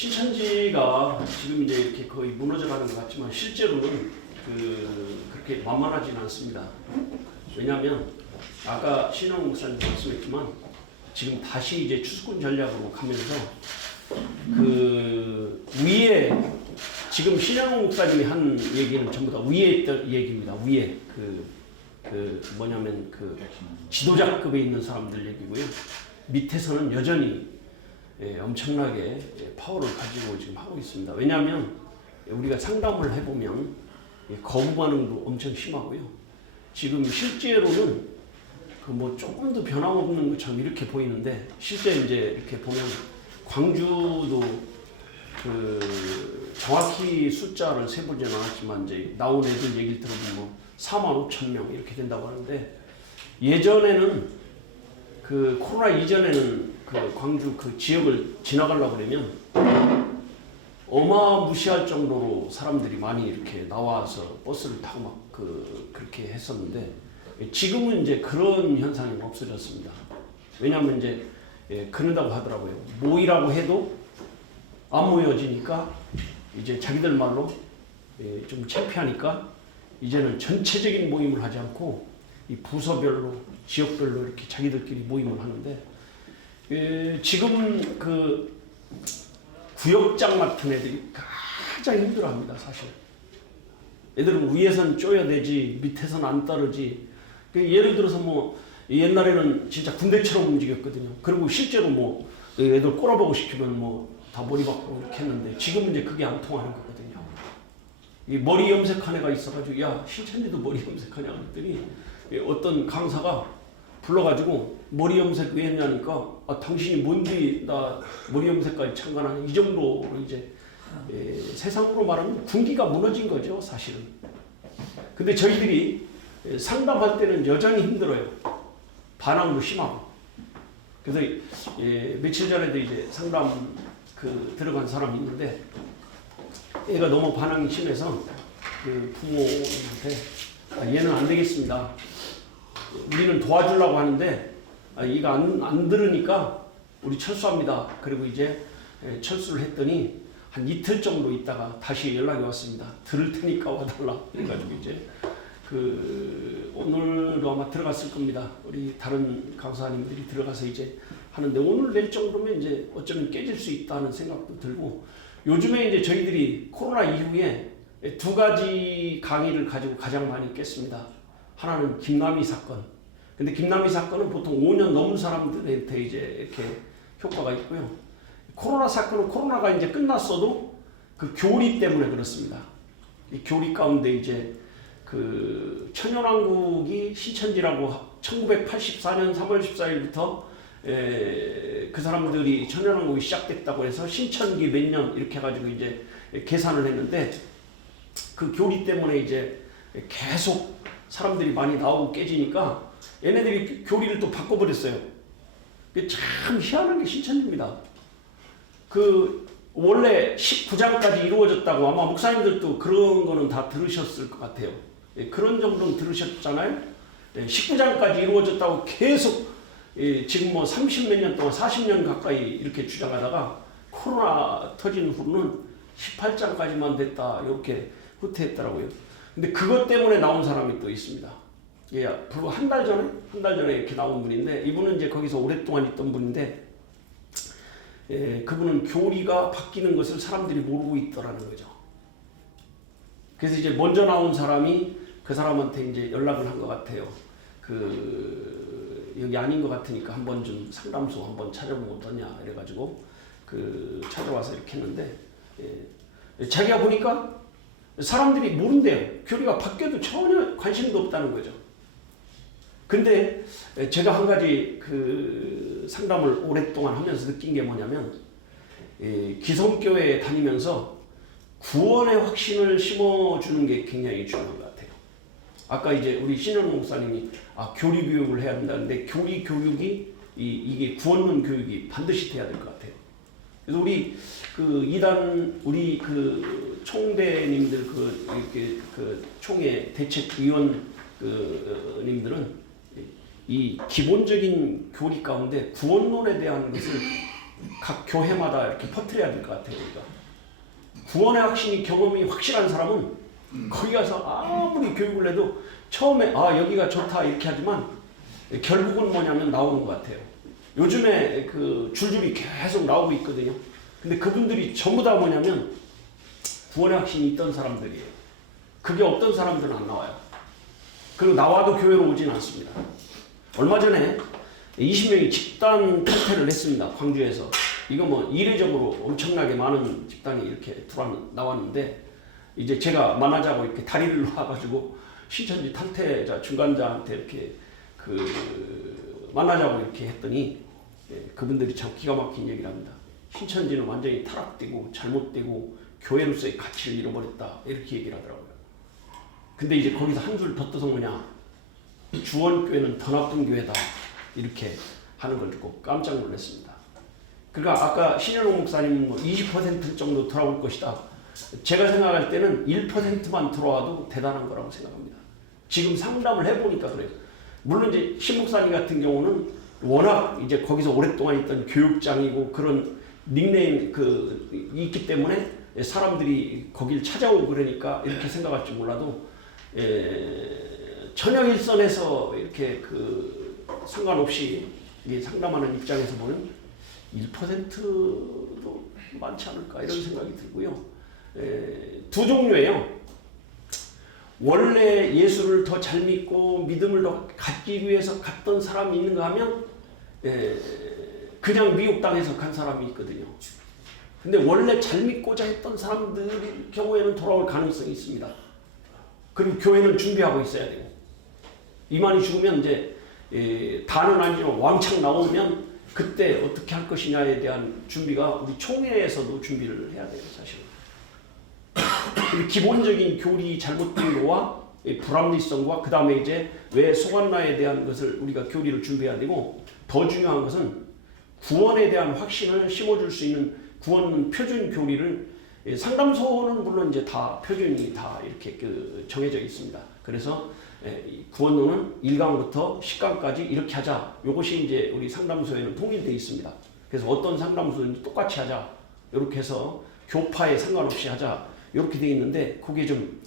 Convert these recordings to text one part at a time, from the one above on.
신천지가 지금 이제 이렇게 거의 무너져가는 것 같지만 실제로는 그렇게 만만하지는 않습니다. 왜냐하면 아까 신영 목사님 말씀했지만 지금 다시 이제 추수꾼 전략으로 가면서 그 위에 지금 신영 목사님이 한 얘기는 전부 다 위에 얘기입니다. 위에 뭐냐면 지도자급에 있는 사람들 얘기고요. 밑에서는 여전히 엄청나게 파워를 가지고 지금 하고 있습니다. 왜냐하면 우리가 상담을 해보면 거부 반응도 엄청 심하고요. 지금 실제로는 뭐 조금도 변함없는 것처럼 이렇게 보이는데 실제 이제 이렇게 보면 광주도 정확히 숫자를 세보지는 않았지만 이제 나온 애들 얘기를 들어보면 뭐 4만 5천 명 이렇게 된다고 하는데 예전에는 코로나 이전에는 광주 지역을 지나가려고 그러면 어마무시할 정도로 사람들이 많이 이렇게 나와서 버스를 타고 막 그렇게 했었는데 지금은 이제 그런 현상이 없어졌습니다. 왜냐하면 이제 그런다고 하더라고요. 모이라고 해도 안 모여지니까 이제 자기들 말로 좀 창피하니까 이제는 전체적인 모임을 하지 않고 이 부서별로 지역별로 이렇게 자기들끼리 모임을 하는데 지금은 구역장 같은 애들이 가장 힘들어합니다. 사실 애들은 위에선 쪼야 되지 밑에선 안 따르지. 예를 들어서 뭐 옛날에는 진짜 군대처럼 움직였거든요. 그리고 실제로 뭐 애들 꼬라보고 시키면 뭐 다 머리 박고 이렇게 했는데 지금은 이제 그게 안 통하는 거거든요. 이 머리 염색한 애가 있어가지고 야 신천지도 머리 염색하냐 그랬더니 어떤 강사가 불러가지고 머리 염색 왜 했냐니까 당신이 뭔데 나 머리 염색까지 참관하는 이 정도로 이제 세상으로 말하면 군기가 무너진 거죠 사실은. 근데 저희들이 상담할 때는 여전히 힘들어요. 반항도 심하고. 그래서 며칠 전에도 이제 상담 들어간 사람이 있는데 얘가 너무 반항이 심해서 부모한테 얘는 안 되겠습니다. 우리는 도와주려고 하는데 얘가 안 들으니까 우리 철수합니다. 그리고 이제 철수를 했더니 한 이틀 정도 있다가 다시 연락이 왔습니다. 들을 테니까 와달라. 그래가지고 이제 오늘도 아마 들어갔을 겁니다. 우리 다른 강사님들이 들어가서 이제 하는데 오늘 낼 정도면 이제 어쩌면 깨질 수 있다는 생각도 들고 요즘에 이제 저희들이 코로나 이후에 두 가지 강의를 가지고 가장 많이 깼습니다. 하나는 김남희 사건. 근데 김남희 사건은 보통 5년 넘은 사람들한테 이제 이렇게 효과가 있고요. 코로나 사건은 코로나가 이제 끝났어도 교리 때문에 그렇습니다. 이 교리 가운데 이제 천연왕국이 신천지라고 1984년 3월 14일부터 그 사람들이 천연왕국이 시작됐다고 해서 신천기 몇 년 이렇게 해가지고 이제 계산을 했는데 그 교리 때문에 이제 계속 사람들이 많이 나오고 깨지니까 얘네들이 교리를 또 바꿔버렸어요. 참 희한한 게 신천지입니다. 원래 19장까지 이루어졌다고 아마 목사님들도 그런 거는 다 들으셨을 것 같아요. 그런 정도는 들으셨잖아요. 19장까지 이루어졌다고 계속 지금 뭐 30몇 년 동안 40년 가까이 이렇게 주장하다가 코로나 터진 후로는 18장까지만 됐다 이렇게 후퇴했더라고요. 근데 그것 때문에 나온 사람이 또 있습니다. 불과 한 달 전에 이렇게 나온 분인데 이분은 이제 거기서 오랫동안 있던 분인데 그분은 교리가 바뀌는 것을 사람들이 모르고 있더라는 거죠. 그래서 이제 먼저 나온 사람이 그 사람한테 이제 연락을 한 것 같아요. 여기 아닌 것 같으니까 한번 좀 상담소 한번 찾아보면 어떠냐 이래가지고 찾아와서 이렇게 했는데 자기가 보니까 사람들이 모른대요. 교리가 바뀌어도 전혀 관심도 없다는 거죠. 근데 제가 한 가지 상담을 오랫동안 하면서 느낀 게 뭐냐면 기성교회에 다니면서 구원의 확신을 심어주는 게 굉장히 중요한 것 같아요. 아까 이제 우리 신현 목사님이 교리 교육을 해야 된다는데 교리 교육이 이게 구원론 교육이 반드시 돼야 될 것 같아요. 그래서 우리 이단 우리 총대님들 이렇게 총회 대책위원 님들은 이 기본적인 교리 가운데 구원론에 대한 것을 각 교회마다 이렇게 퍼뜨려야 될 것 같아요. 우리가 구원의 확신이 경험이 확실한 사람은 거기 가서 아무리 교육을 해도 처음에 여기가 좋다 이렇게 하지만 결국은 뭐냐면 나오는 것 같아요. 요즘에 그 줄줄이 계속 나오고 있거든요. 근데 그분들이 전부 다 뭐냐면 구원의 확신이 있던 사람들이에요. 그게 없던 사람들은 안 나와요. 그리고 나와도 교회로 오진 않습니다. 얼마 전에 20명이 집단 탈퇴를 했습니다. 광주에서. 이거 뭐 이례적으로 엄청나게 많은 집단이 이렇게 나왔는데 이제 제가 만나자고 이렇게 다리를 놓아가지고 신천지 탈퇴자 중간자한테 이렇게 만나자고 이렇게 했더니 그분들이 참 기가 막힌 얘기를 합니다. 신천지는 완전히 타락되고 잘못되고 교회로서의 가치를 잃어버렸다 이렇게 얘기를 하더라고요. 근데 이제 거기서 한 줄 더 떠서 뭐냐, 주원교회는 더 나쁜 교회다 이렇게 하는 걸 듣고 깜짝 놀랐습니다. 그러니까 아까 신현옥 목사님 20% 정도 돌아올 것이다. 제가 생각할 때는 1%만 들어와도 대단한 거라고 생각합니다. 지금 상담을 해보니까 그래요. 물론 이제 신 목사님 같은 경우는 워낙 이제 거기서 오랫동안 있던 교육장이고 그런 닉네임 있기 때문에 사람들이 거길 찾아오고 그러니까 이렇게 생각할지 몰라도 전혀 일선에서 이렇게 상관없이 상담하는 입장에서 보면 1%도 많지 않을까 이런 생각이 들고요. 두 종류예요. 원래 예수를 더 잘 믿고 믿음을 더 갖기 위해서 갔던 사람이 있는가 하면 그냥 미혹당해서 간 사람이 있거든요. 근데 원래 잘 믿고자 했던 사람들의 경우에는 돌아올 가능성이 있습니다. 그리고 교회는 준비하고 있어야 되고 이만희 죽으면 이제 다는 아니지만 왕창 나오면 그때 어떻게 할 것이냐에 대한 준비가 우리 총회에서도 준비를 해야 돼요. 사실은. 기본적인 교리 잘못된 거와 불합리성과 그 다음에 이제 왜 속았나에 대한 것을 우리가 교리를 준비해야 되고 더 중요한 것은 구원에 대한 확신을 심어줄 수 있는 구원 표준 교리를 상담소는 물론 이제 다 표준이 다 이렇게 정해져 있습니다. 그래서 구원론은 1강부터 10강까지 이렇게 하자. 이것이 이제 우리 상담소에는 통일되어 있습니다. 그래서 어떤 상담소든지 똑같이 하자. 이렇게 해서 교파에 상관없이 하자. 이렇게 되어 있는데 그게 좀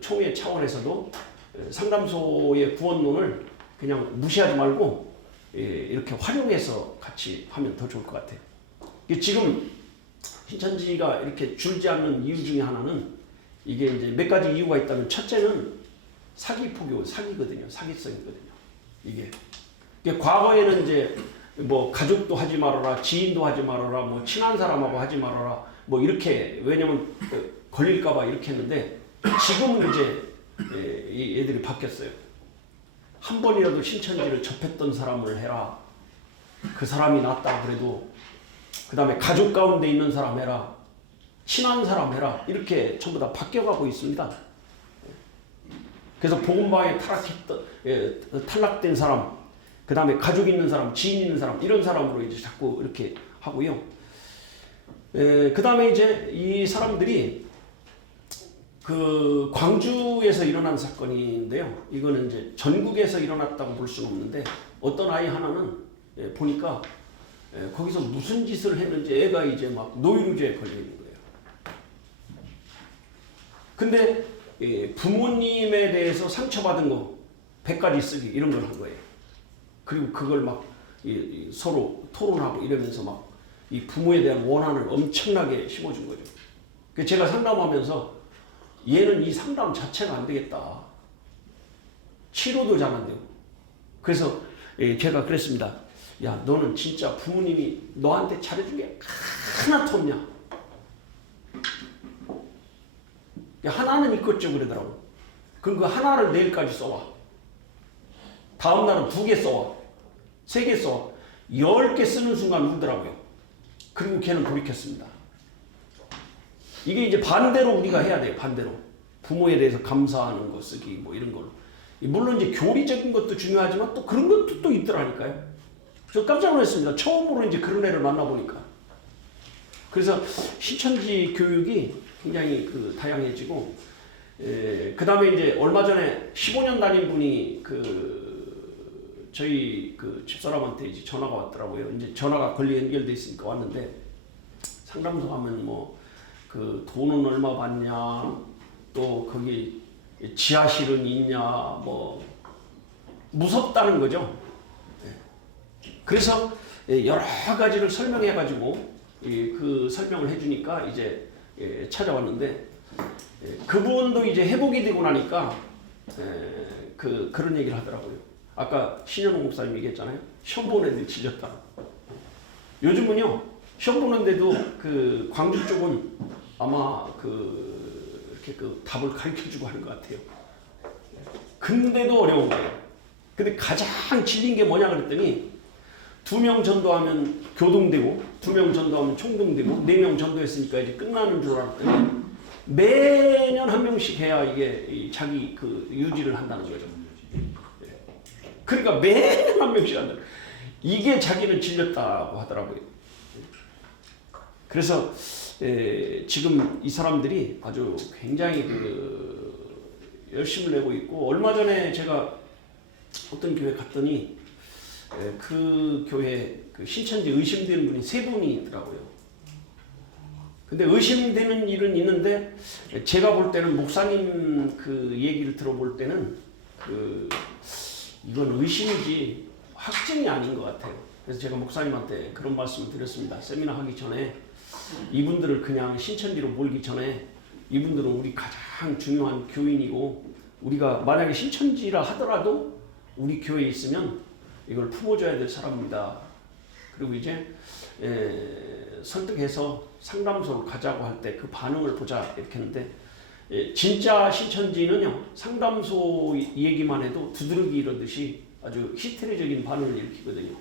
총회 차원에서도 상담소의 구원론을 그냥 무시하지 말고 이렇게 활용해서 같이 하면 더 좋을 것 같아요. 지금 신천지가 이렇게 줄지 않는 이유 중에 하나는 이게 이제 몇 가지 이유가 있다면 첫째는 사기포교, 사기거든요. 사기성이거든요. 이게 과거에는 이제 뭐 가족도 하지 말아라, 지인도 하지 말아라, 뭐 친한 사람하고 하지 말아라, 뭐 이렇게 왜냐면 걸릴까봐 이렇게 했는데 지금은 이제 이 애들이 바뀌었어요. 한 번이라도 신천지를 접했던 사람을 해라. 그 사람이 낫다 그래도 그 다음에 가족 가운데 있는 사람 해라. 친한 사람 해라. 이렇게 전부 다 바뀌어가고 있습니다. 그래서 복음방에 탈락된 사람, 그 다음에 가족 있는 사람, 지인 있는 사람 이런 사람으로 이제 자꾸 이렇게 하고요. 그 다음에 이제 이 사람들이 광주에서 일어난 사건인데요. 이거는 이제 전국에서 일어났다고 볼 수는 없는데 어떤 아이 하나는 보니까 거기서 무슨 짓을 했는지 애가 이제 막 노이로제에 걸려 있는 거예요. 근데 부모님에 대해서 상처받은 거 100가지 쓰기 이런 걸 한 거예요. 그리고 그걸 막 서로 토론하고 이러면서 막 이 부모에 대한 원한을 엄청나게 심어준 거죠. 그래서 제가 상담하면서 얘는 이 상담 자체가 안 되겠다. 치료도 잘 안 되고. 그래서 제가 그랬습니다. 야, 너는 진짜 부모님이 너한테 잘해준 게 하나도 없냐? 하나는 있겠죠 그러더라고. 그럼 그 하나를 내일까지 써와. 다음 날은 2개 써와. 3개 써와. 10개 쓰는 순간 울더라고요. 그리고 걔는 돌이켰습니다. 이게 이제 반대로 우리가 해야 돼요. 반대로. 부모에 대해서 감사하는 거 쓰기 뭐 이런 걸로. 물론 이제 교리적인 것도 중요하지만 또 그런 것도 또 있더라니까요. 저 깜짝 놀랐습니다. 처음으로 이제 그런 애를 만나보니까. 그래서 신천지 교육이 굉장히 다양해지고, 그 다음에 이제 얼마 전에 15년 다닌 분이 저희 그 집사람한테 이제 전화가 왔더라고요. 이제 전화가 권리 연결돼 있으니까 왔는데 상담소 가면 뭐 그 돈은 얼마 받냐, 또 거기 지하실은 있냐, 뭐 무섭다는 거죠. 그래서 여러 가지를 설명해가지고 그 설명을 해주니까 이제 찾아왔는데 그분도 이제 회복이 되고 나니까 그런 얘기를 하더라고요. 아까 신현웅 목사님 얘기했잖아요. 시험 보는데 질렸다. 요즘은요 시험 보는데도 그 광주 쪽은 아마 이렇게 그 답을 가르쳐주고 하는 것 같아요. 근데도 어려운 거예요. 근데 가장 질린 게 뭐냐 그랬더니 2명 전도하면 교동되고 2명 전도하면 총동되고 4명 전도했으니까 이제 끝나는 줄 알았더니 매년 1명씩 해야 이게 자기 그 유지를 한다는 거죠. 그러니까 매년 1명씩 한다. 이게 자기는 질렸다고 하더라고요. 그래서 지금 이 사람들이 아주 굉장히 열심을 내고 있고, 얼마 전에 제가 어떤 교회 갔더니 그 교회 그 신천지 의심되는 분이 3분이 있더라고요. 근데 의심되는 일은 있는데 제가 볼 때는 목사님 그 얘기를 들어볼 때는 이건 의심이지 확증이 아닌 것 같아요. 그래서 제가 목사님한테 그런 말씀을 드렸습니다. 세미나 하기 전에 이분들을 그냥 신천지로 몰기 전에 이분들은 우리 가장 중요한 교인이고, 우리가 만약에 신천지라 하더라도 우리 교회에 있으면 이걸 품어줘야 될 사람입니다. 그리고 이제 설득해서 상담소를 가자고 할 때 그 반응을 보자 이렇게 했는데, 진짜 신천지는요 상담소 얘기만 해도 두드러기 이러듯이 아주 히스테리적인 반응을 일으키거든요.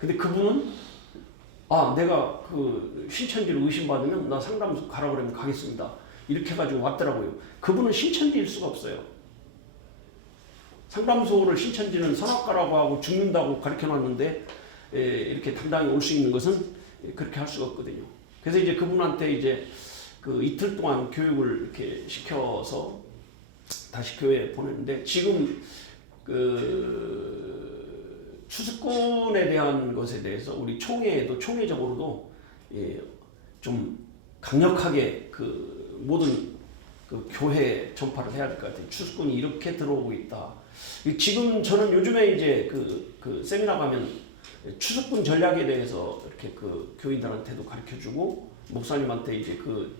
근데 그분은 내가 그 신천지를 의심받으면 나 상담소 가라 그러면 가겠습니다. 이렇게 해가지고 왔더라고요. 그분은 신천지일 수가 없어요. 상담소를 신천지는 선악과라고 하고 죽는다고 가르쳐놨는데 이렇게 당당히 올 수 있는 것은 그렇게 할 수가 없거든요. 그래서 이제 그분한테 이제 그 이틀 동안 교육을 이렇게 시켜서 다시 교회에 보냈는데, 지금 그 추수꾼에 대한 것에 대해서 우리 총회에도 총회적으로도 좀 강력하게 그 모든 그 교회 전파를 해야 될 것 같아요. 추수꾼이 이렇게 들어오고 있다. 지금 저는 요즘에 이제 그 세미나 가면 추수꾼 전략에 대해서 이렇게 그 교인들한테도 가르쳐주고, 목사님한테 이제 그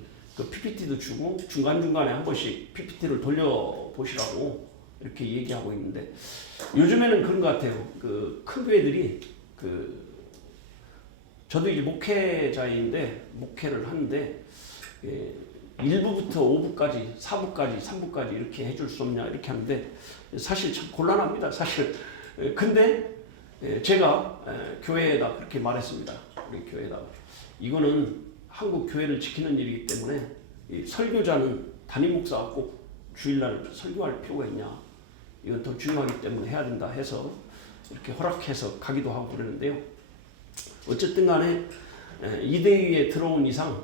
PPT도 주고, 중간중간에 한 번씩 PPT를 돌려보시라고 이렇게 얘기하고 있는데, 요즘에는 그런 것 같아요. 그 큰 교회들이 저도 이제 목회자인데 목회를 하는데 1부부터 5부까지 4부까지 3부까지 이렇게 해줄 수 없냐 이렇게 하는데, 사실 참 곤란합니다. 사실. 근데 제가 교회에다 그렇게 말했습니다. 우리 교회에다 이거는 한국 교회를 지키는 일이기 때문에 설교자는 담임 목사가 꼭 주일날 설교할 필요가 있냐, 이건 더 중요하기 때문에 해야 된다 해서 이렇게 허락해서 가기도 하고 그러는데요. 어쨌든 간에 이대위에 들어온 이상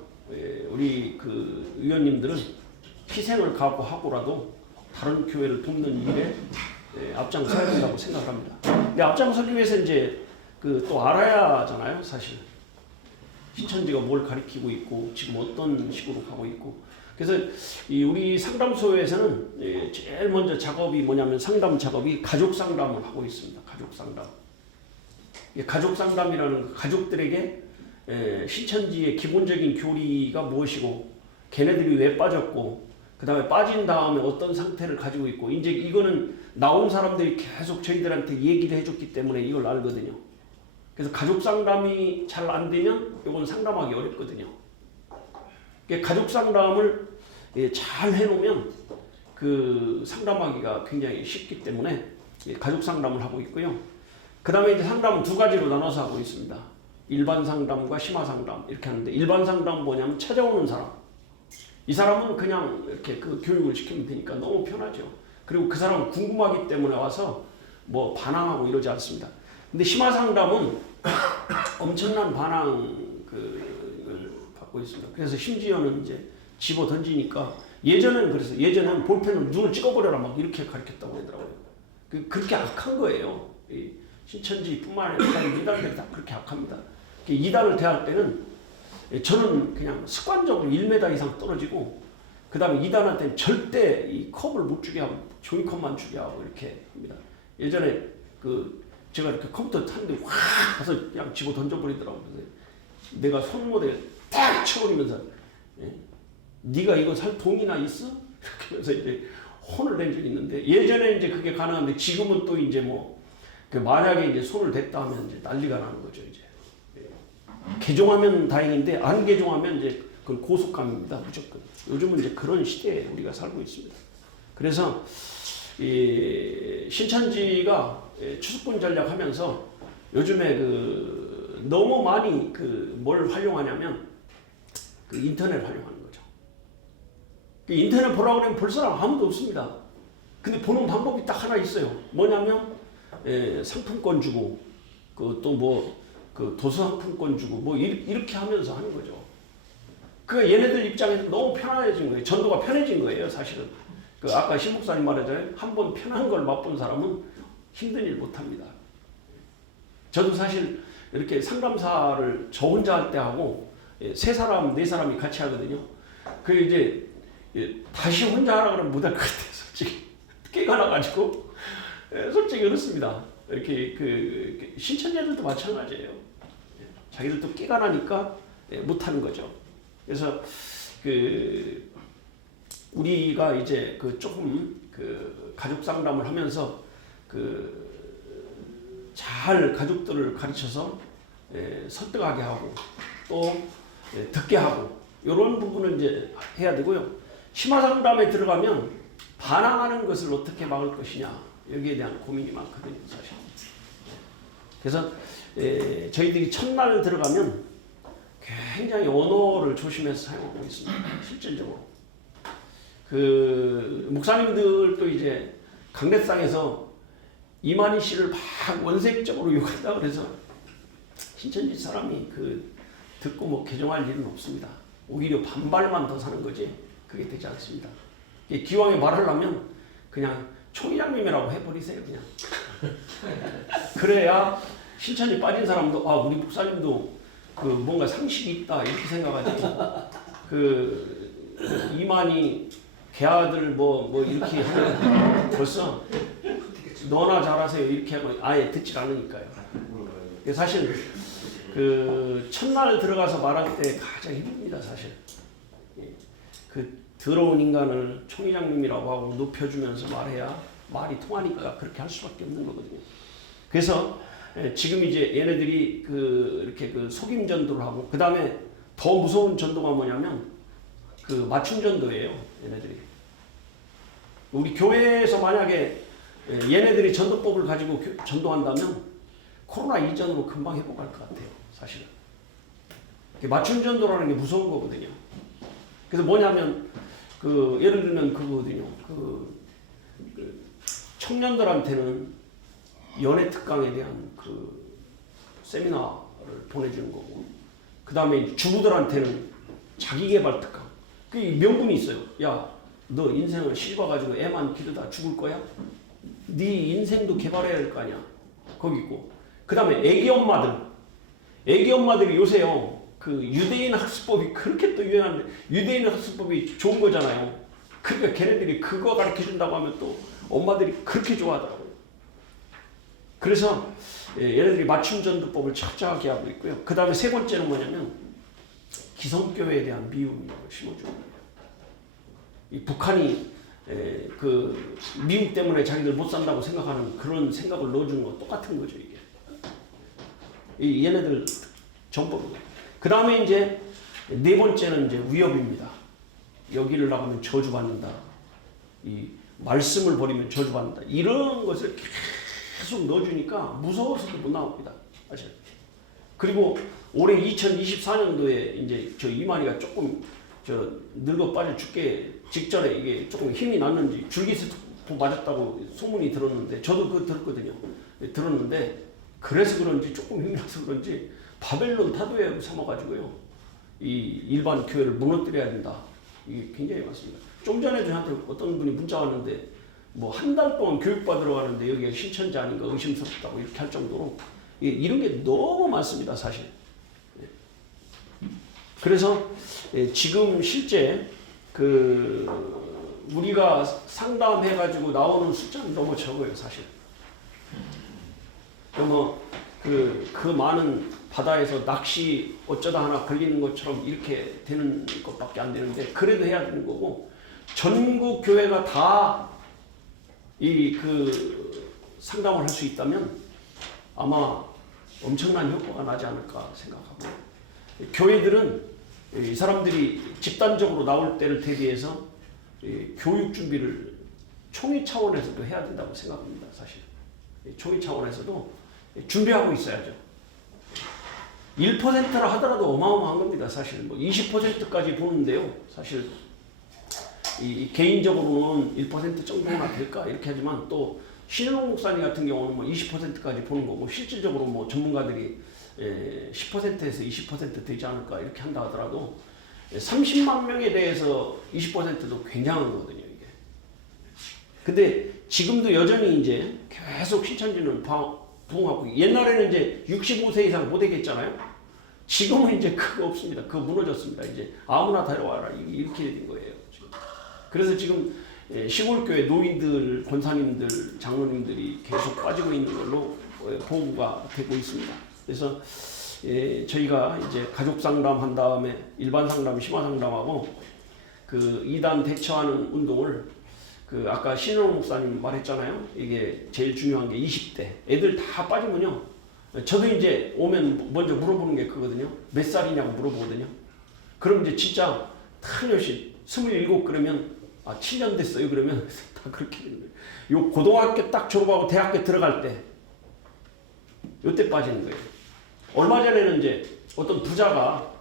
우리 그 의원님들은 희생을 각오하고라도 다른 교회를 돕는 일에 앞장서야 된다고 생각합니다. 근데 앞장서기 위해서 이제 또 알아야 하잖아요, 사실. 신천지가 뭘 가리키고 있고 지금 어떤 식으로 가고 있고. 그래서 우리 상담소에서는 제일 먼저 작업이 뭐냐면, 상담 작업이 가족 상담을 하고 있습니다. 가족 상담. 가족 상담이라는 가족들에게 신천지의 기본적인 교리가 무엇이고, 걔네들이 왜 빠졌고, 그 다음에 빠진 다음에 어떤 상태를 가지고 있고, 이제 이거는 나온 사람들이 계속 저희들한테 얘기를 해줬기 때문에 이걸 알거든요. 그래서 가족 상담이 잘 안 되면 이건 상담하기 어렵거든요. 가족 상담을 잘 해놓으면 그 상담하기가 굉장히 쉽기 때문에 가족 상담을 하고 있고요. 그 다음에 이제 상담은 2가지로 나눠서 하고 있습니다. 일반 상담과 심화 상담 이렇게 하는데, 일반 상담은 뭐냐면 찾아오는 사람. 이 사람은 그냥 이렇게 그 교육을 시키면 되니까 너무 편하죠. 그리고 그 사람은 궁금하기 때문에 와서 뭐 반항하고 이러지 않습니다. 근데 심화 상담은 엄청난 반항을 받고 있습니다. 그래서 심지어는 이제 집어 던지니까, 예전에는 볼펜으로 눈을 찍어버려라 막 이렇게 가르쳤다고 하더라고요. 그렇게 악한 거예요. 이 신천지뿐만 아니라 이단들이 다 그렇게 악합니다. 이단을 대할 때는 저는 그냥 습관적으로 1m 이상 떨어지고 그 다음에 이단한테는 절대 이 컵을 못 주게 하고 종이컵만 주게 하고 이렇게 합니다. 예전에 제가 이렇게 컴퓨터 타는데 확 가서 그냥 집어 던져버리더라고요. 내가 손모델 딱 쳐버리면서 네가 이거 살 돈이나 있어? 이렇게 하면서 이제 혼을 낸 적이 있는데 예전에 이제 그게 가능한데 지금은 또 이제 만약에 이제 손을 댔다 하면 이제 난리가 나는 거죠. 이제 개종하면 다행인데 안 개종하면 이제 그건 고속감입니다. 무조건. 요즘은 이제 그런 시대에 우리가 살고 있습니다. 그래서 이 신천지가 추수꾼 전략하면서 요즘에 너무 많이 뭘 활용하냐면 인터넷 활용하는 거죠. 인터넷 보라고 하면 볼 사람 아무도 없습니다. 근데 보는 방법이 딱 하나 있어요. 뭐냐면 상품권 주고 도서 상품권 주고 이렇게 하면서 하는 거죠. 얘네들 입장에서 너무 편해진 거예요. 전도가 편해진 거예요, 사실은. 아까 신 목사님 말하잖아요. 한번 편한 걸 맛본 사람은 힘든 일 못 합니다. 저도 사실 이렇게 상담사를 저 혼자 할 때 하고 3사람, 4사람이 같이 하거든요. 이제 다시 혼자 하라 그러면 못할 것 같아요, 솔직히. 깨가 나가지고. 솔직히 그렇습니다. 이렇게 신천지들도 마찬가지예요. 자기들도 깨가 나니까 못하는 거죠. 그래서 우리가 이제 조금 가족 상담을 하면서 잘 가족들을 가르쳐서 설득하게 하고 또 듣게 하고 이런 부분을 이제 해야 되고요. 심화 상담에 들어가면 반항하는 것을 어떻게 막을 것이냐 여기에 대한 고민이 많거든요, 사실. 그래서 저희들이 첫날 들어가면 굉장히 언어를 조심해서 사용하고 있습니다. 실질적으로. 목사님들도 이제 강대상에서 이만희 씨를 막 원색적으로 욕한다 그래서 신천지 사람이 듣고 개종할 일은 없습니다. 오히려 반발만 더 사는 거지 그게 되지 않습니다. 기왕에 말하려면 그냥 총회장님이라고 해버리세요, 그냥. 그래야 신천지 빠진 사람도 우리 목사님도 뭔가 상식이 있다 이렇게 생각하지. 이만희 개아들 이렇게 하면 벌써 너나 잘하세요 이렇게 하고 아예 듣질 않으니까요. 사실 첫날 들어가서 말할 때 가장 힘듭니다, 사실. 더러운 인간을 총회장님이라고 하고 높여주면서 말해야 말이 통하니까 그렇게 할 수밖에 없는 거거든요. 그래서 지금 이제 얘네들이 이렇게 속임 전도를 하고 그 다음에 더 무서운 전도가 뭐냐면 맞춤 전도예요, 얘네들이. 우리 교회에서 만약에 얘네들이 전도법을 가지고 전도한다면 코로나 이전으로 금방 회복할 것 같아요, 사실은. 맞춤 전도라는 게 무서운 거거든요. 그래서 뭐냐면 예를 들면 그거거든요. 청년들한테는 연애 특강에 대한 세미나를 보내주는 거고, 그 다음에 주부들한테는 자기개발 특강. 명분이 있어요. 야, 너 인생을 씹어가지고 애만 기르다 죽을 거야? 네 인생도 개발해야 될 거 아니야. 거기 있고. 그 다음에 애기 엄마들이 요새요. 유대인 학습법이 그렇게 또 유행하는데 유대인 학습법이 좋은 거잖아요. 그러니까 걔네들이 그거 가르쳐준다고 하면 또 엄마들이 그렇게 좋아하더라고요. 그래서 얘네들이 맞춤 전도법을 철저하게 하고 있고요. 그 다음에 세 번째는 뭐냐면 기성교회에 대한 미움을 심어주는 거예요. 이 북한이 미움 때문에 자기들 못 산다고 생각하는 그런 생각을 넣어주는 거 똑같은 거죠, 이게. 얘네들 전법이에요. 그 다음에 이제 네 번째는 이제 위협입니다. 여기를 나가면 저주받는다. 이 말씀을 버리면 저주받는다. 이런 것을 계속 넣어주니까 무서워서도 못 나옵니다, 사실. 그리고 올해 2024년도에 이제 저 이만희가 조금 늙어 빠져 죽게 직전에 이게 조금 힘이 났는지 줄기세포 맞았다고 소문이 들었는데 저도 그거 들었거든요. 들었는데 그래서 그런지 조금 힘이 나서 그런지 바벨론 타도에 삼아가지고요. 이 일반 교회를 무너뜨려야 된다. 이게 굉장히 많습니다. 좀 전에 저한테 어떤 분이 문자 왔는데 뭐 한 달 동안 교육받으러 가는데 여기가 신천지 아닌가 의심스럽다고 이렇게 할 정도로 이런 게 너무 많습니다, 사실. 그래서 지금 실제 우리가 상담해가지고 나오는 숫자는 너무 적어요, 사실. 그 많은 바다에서 낚시 어쩌다 하나 걸리는 것처럼 이렇게 되는 것밖에 안 되는데, 그래도 해야 되는 거고, 전국 교회가 다 상담을 할 수 있다면 아마 엄청난 효과가 나지 않을까 생각하고, 교회들은 이 사람들이 집단적으로 나올 때를 대비해서 교육 준비를 총회 차원에서도 해야 된다고 생각합니다, 사실. 총회 차원에서도 준비하고 있어야죠. 1%라 하더라도 어마어마한 겁니다, 사실. 뭐 20%까지 보는데요, 사실 개인적으로는 1% 정도나 될까 이렇게 하지만, 또 신현홍 목사님 같은 경우는 뭐 20%까지 보는 거고, 실질적으로 뭐 전문가들이 10%에서 20% 되지 않을까 이렇게 한다 하더라도 30만 명에 대해서 20%도 굉장한 거거든요, 이게. 근데 지금도 여전히 이제 계속 신천지는 부흥하고, 옛날에는 이제 65세 이상 못 되겠잖아요. 지금은 이제 그거 없습니다. 그거 무너졌습니다. 이제 아무나 데려와라 이렇게 된 거예요, 지금. 그래서 지금 시골교회 노인들, 권사님들, 장로님들이 계속 빠지고 있는 걸로 보고가 되고 있습니다. 그래서 저희가 이제 가족 상담 한 다음에 일반 상담, 심화 상담하고 그 2단 대처하는 운동을, 아까 신현홍 목사님 말했잖아요. 이게 제일 중요한 게 20대 애들 다 빠지면요, 저도 이제 오면 먼저 물어보는 게 그거든요. 몇 살이냐고 물어보거든요. 그럼 이제 진짜 틀렸이 27 그러면 7년 됐어요 그러면 다 그렇게 되는 거예요. 요 고등학교 딱 졸업하고 대학교 들어갈 때 요때 빠지는 거예요. 얼마 전에는 이제 어떤 부자가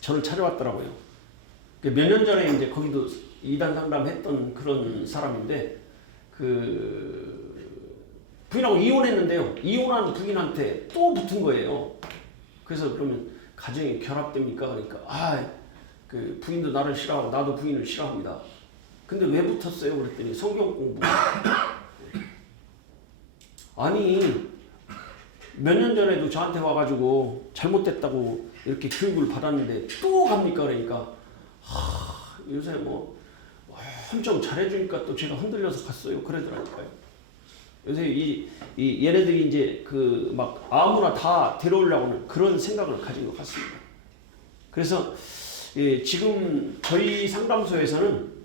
저를 찾아왔더라고요. 몇 년 전에 이제 거기도 2단 상담했던 그런 사람인데, 부인하고 이혼했는데요, 이혼한 부인한테 또 붙은 거예요. 그래서 그러면 가정이 결합됩니까? 그러니까 부인도 나를 싫어하고 나도 부인을 싫어합니다. 근데 왜 붙었어요? 그랬더니 성경 공부. 아니, 몇 년 전에도 저한테 와가지고 잘못됐다고 이렇게 교육을 받았는데 또 갑니까? 그러니까 요새 뭐 엄청 잘해주니까 또 제가 흔들려서 갔어요. 그러더라니까요. 요새 얘네들이 이제 막 아무나 다 데려오려고 하는 그런 생각을 가진 것 같습니다. 그래서 지금 저희 상담소에서는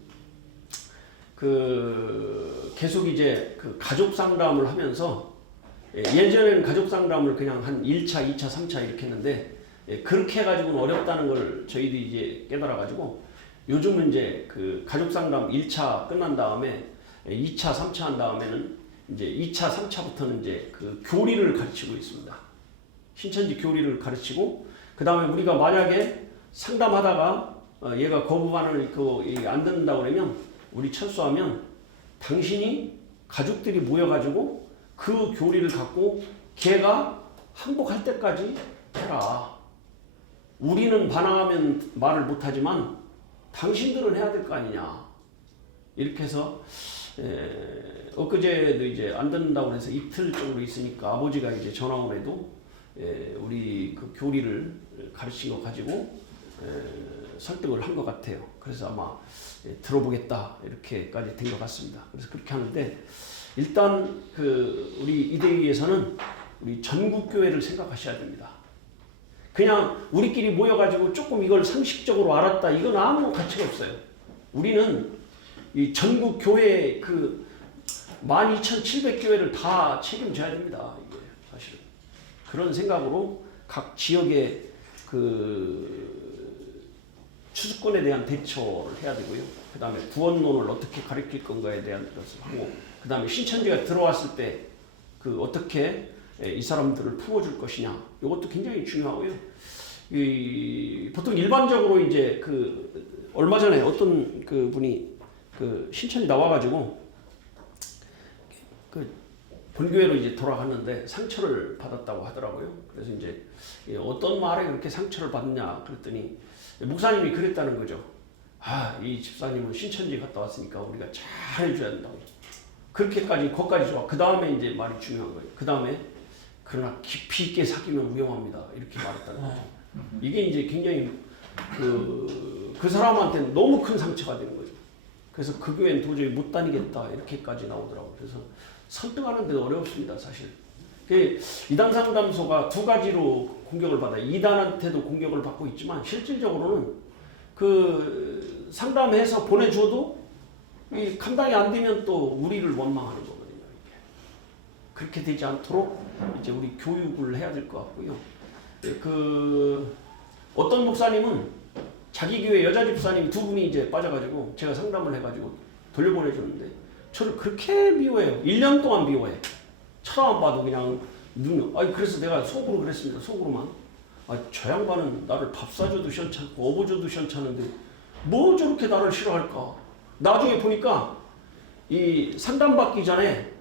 계속 이제 가족 상담을 하면서, 예전에는 가족 상담을 그냥 한 1차, 2차, 3차 이렇게 했는데, 그렇게 해가지고는 어렵다는 걸 저희들이 이제 깨달아가지고, 요즘은 이제 가족 상담 1차 끝난 다음에 2차, 3차 한 다음에는 이제 2차, 3차부터는 이제 교리를 가르치고 있습니다. 신천지 교리를 가르치고, 그 다음에 우리가 만약에 상담하다가 얘가 거부 반응을 안 듣는다고 그러면, 우리 철수하면 당신이 가족들이 모여가지고 그 교리를 갖고 걔가 항복할 때까지 해라. 우리는 반항하면 말을 못하지만 당신들은 해야 될 거 아니냐. 이렇게 해서 엊그제도 이제 안 듣는다고 해서 이틀 정도 있으니까 아버지가 이제 전화 오래도 우리 그 교리를 가르친 거 가지고 설득을 한 것 같아요. 그래서 아마 들어보겠다 이렇게까지 된 것 같습니다. 그래서 그렇게 하는데, 일단 우리 이대위에서는 우리 전국 교회를 생각하셔야 됩니다. 그냥 우리끼리 모여가지고 조금 이걸 상식적으로 알았다, 이건 아무 가치가 없어요. 우리는 이 전국 교회 12,700교회를 다 책임져야 됩니다. 이게 사실은 그런 생각으로 각 지역의 추수권에 대한 대처를 해야 되고요. 그 다음에 구원론을 어떻게 가르칠 건가에 대한 것을 하고, 그 다음에 신천지가 들어왔을 때 어떻게 이 사람들을 품어줄 것이냐, 이것도 굉장히 중요하고요. 보통 일반적으로 이제 얼마 전에 어떤 분이 신천지 나와가지고 본교회로 이제 돌아갔는데 상처를 받았다고 하더라고요. 그래서 이제 어떤 말에 그렇게 상처를 받느냐 그랬더니 목사님이 그랬다는 거죠. 이 집사님은 신천지 갔다 왔으니까 우리가 잘 해줘야 된다고. 그렇게까지 거기까지 좋아. 그 다음에 이제 말이 중요한 거예요. 그 다음에 그러나 깊이 있게 사귀면 위험합니다. 이렇게 말했다는 거죠. 이게 이제 굉장히 그 사람한테는 너무 큰 상처가 되는 거죠. 그래서 그 교회는 도저히 못 다니겠다 이렇게까지 나오더라고요. 그래서 설득하는 데도 어렵습니다, 사실. 이단 상담소가 두 가지로 공격을 받아요. 이단한테도 공격을 받고 있지만 실질적으로는 그 상담해서 보내줘도 이 감당이 안 되면 또 우리를 원망하는 거거든요. 이게. 그렇게 되지 않도록 이제 우리 교육을 해야 될 것 같고요. 그 어떤 목사님은 자기 교회 여자 집사님 두 분이 이제 빠져가지고 제가 상담을 해가지고 돌려보내줬는데 저를 그렇게 미워해요. 1년 동안 미워해. 쳐다만 봐도 그냥 그래서 내가 속으로 그랬습니다. 속으로만. 저 양반은 나를 밥 사줘도 시원찮고 업어줘도 시원찮은데 뭐 저렇게 나를 싫어할까. 나중에 보니까 이 상담받기 전에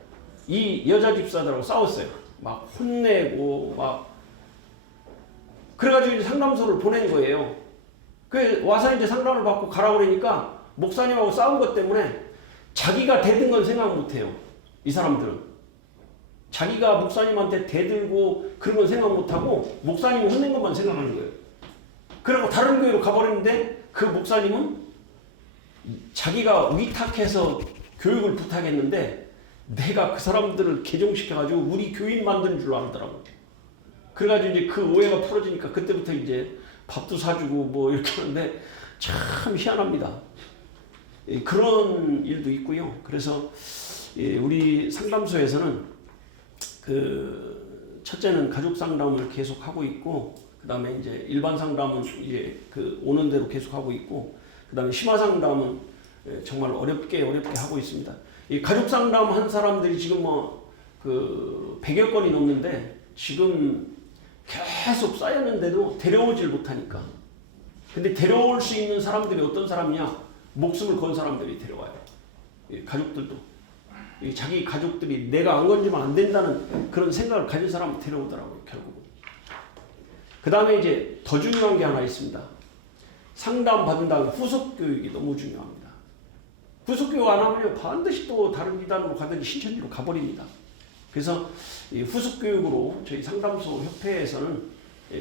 이 여자 집사들하고 싸웠어요. 막 혼내고 막 그래가지고 이제 상담소를 보낸 거예요. 그 와서 이제 상담을 받고 가라고 그러니까 목사님하고 싸운 것 때문에 자기가 대든 건 생각 못해요. 이 사람들은. 자기가 목사님한테 대들고 그런 건 생각 못하고 목사님이 혼낸 것만 생각하는 거예요. 그리고 다른 교회로 가버렸는데 그 목사님은 자기가 위탁해서 교육을 부탁했는데 내가 그 사람들을 개종시켜가지고 우리 교인 만든 줄 알더라고요. 그래가지고 이제 그 오해가 풀어지니까 그때부터 이제 밥도 사주고 뭐 이렇게 하는데 참 희한합니다. 그런 일도 있고요. 그래서 우리 상담소에서는 그 첫째는 가족 상담을 계속 하고 있고, 그 다음에 이제 일반 상담은 이제 그 오는 대로 계속 하고 있고, 그 다음에 심화 상담은 정말 어렵게 하고 있습니다. 이 가족 상담 한 사람들이 지금 뭐 그 100여 건이 넘는데 지금 계속 쌓였는데도 데려오질 못하니까. 근데 데려올 수 있는 사람들이 어떤 사람이냐? 목숨을 건 사람들이 데려와요. 가족들도. 자기 가족들이 내가 안 건지면 안 된다는 그런 생각을 가진 사람을 데려오더라고요, 결국은. 그 다음에 이제 더 중요한 게 하나 있습니다. 상담 받은 다음 후속 교육이 너무 중요합니다. 후속 교육 안 하면 반드시 또 다른 이단으로 가든지 신천지로 가버립니다. 그래서 이 후속 교육으로 저희 상담소 협회에서는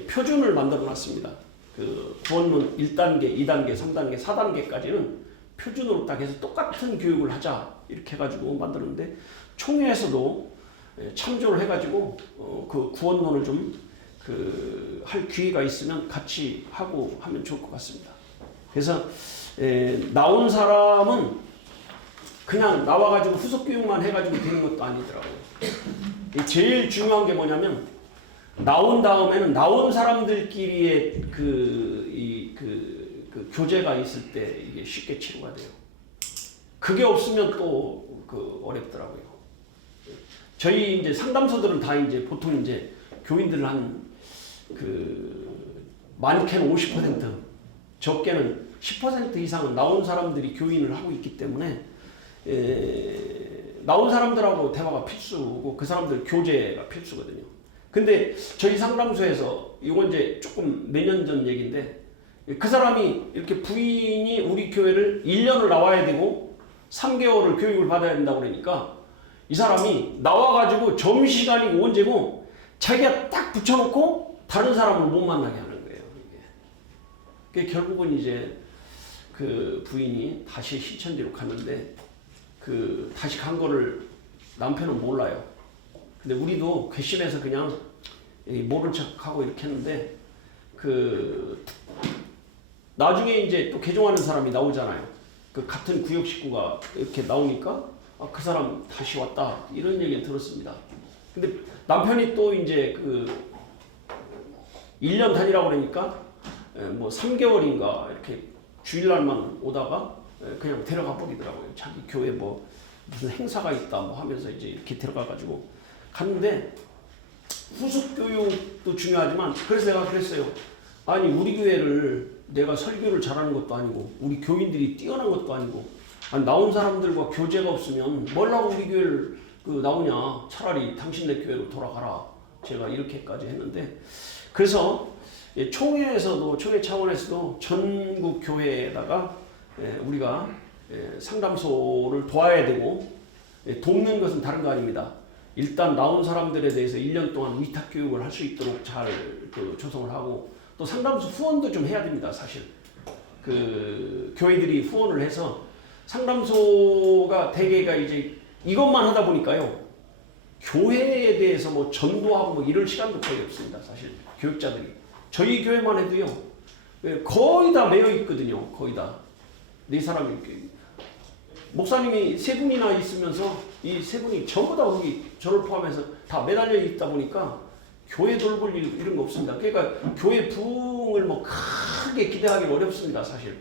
표준을 만들어 놨습니다. 그 구원론 1단계, 2단계, 3단계, 4단계까지는 표준으로 딱 해서 똑같은 교육을 하자 이렇게 해가지고 만들었는데 총회에서도 참조를 해가지고 그 구원론을 좀 할 기회가 있으면 같이 하고 하면 좋을 것 같습니다. 그래서 나온 사람은 그냥 나와가지고 후속 교육만 해가지고 되는 것도 아니더라고요. 제일 중요한 게 뭐냐면 나온 다음에는 나온 사람들끼리의 그 교제가 있을 때 이게 쉽게 치료가 돼요. 그게 없으면 또 어렵더라고요. 저희 이제 상담소들은 다 이제 보통 이제 교인들 한 많게는 50%, 적게는 10% 이상은 나온 사람들이 교인을 하고 있기 때문에 나온 사람들하고 대화가 필수고 그 사람들 교제가 필수거든요. 근데 저희 상담소에서 이건 이제 조금 몇 년 전 얘기인데 그 사람이 이렇게 부인이 우리 교회를 1년을 나와야 되고 3개월을 교육을 받아야 된다고 그러니까 이 사람이 나와가지고 점심시간이고 언제고 자기가 딱 붙여놓고 다른 사람을 못 만나게 하는 거예요. 이게 결국은 이제 그 부인이 다시 신천지로 갔는데 다시 간 거를 남편은 몰라요. 근데 우리도 괘씸해서 그냥 모른 척하고 이렇게 했는데 나중에 이제 또 개종하는 사람이 나오잖아요. 그 같은 구역 식구가 이렇게 나오니까 그 사람 다시 왔다 이런 얘기를 들었습니다. 근데 남편이 또 이제 1년 다니라고 그러니까 뭐 3개월인가 이렇게 주일날만 오다가 그냥 데려가 버리더라고요. 자기 교회 뭐 무슨 행사가 있다 뭐 하면서 이제 이렇게 데려가가지고 갔는데 후속 교육도 중요하지만 그래서 내가 그랬어요. 아니 우리 교회를 내가 설교를 잘하는 것도 아니고 우리 교인들이 뛰어난 것도 아니고 아니 나온 사람들과 교제가 없으면 뭘라고 우리 교회를 나오냐. 차라리 당신네 교회로 돌아가라. 제가 이렇게까지 했는데 그래서 총회 차원에서도 전국 교회에다가 우리가 상담소를 도와야 되고 돕는 것은 다른 거 아닙니다. 일단 나온 사람들에 대해서 1년 동안 위탁 교육을 할 수 있도록 잘 조성을 하고 또 상담소 후원도 좀 해야 됩니다. 사실 그 교회들이 후원을 해서 상담소가 대개가 이제 이것만 하다 보니까요. 교회에 대해서 뭐 전도하고 뭐 이럴 시간도 거의 없습니다. 사실 교육자들이 저희 교회만 해도요. 거의 다 매여 있거든요. 거의 다 네 사람이 이렇게 목사님이 세 분이나 있으면서 이 세 분이 전부 다 거기 저를 포함해서 다 매달려 있다 보니까 교회 돌볼 일 이런 거 없습니다. 그러니까 교회 부흥을 뭐 크게 기대하기 어렵습니다. 사실.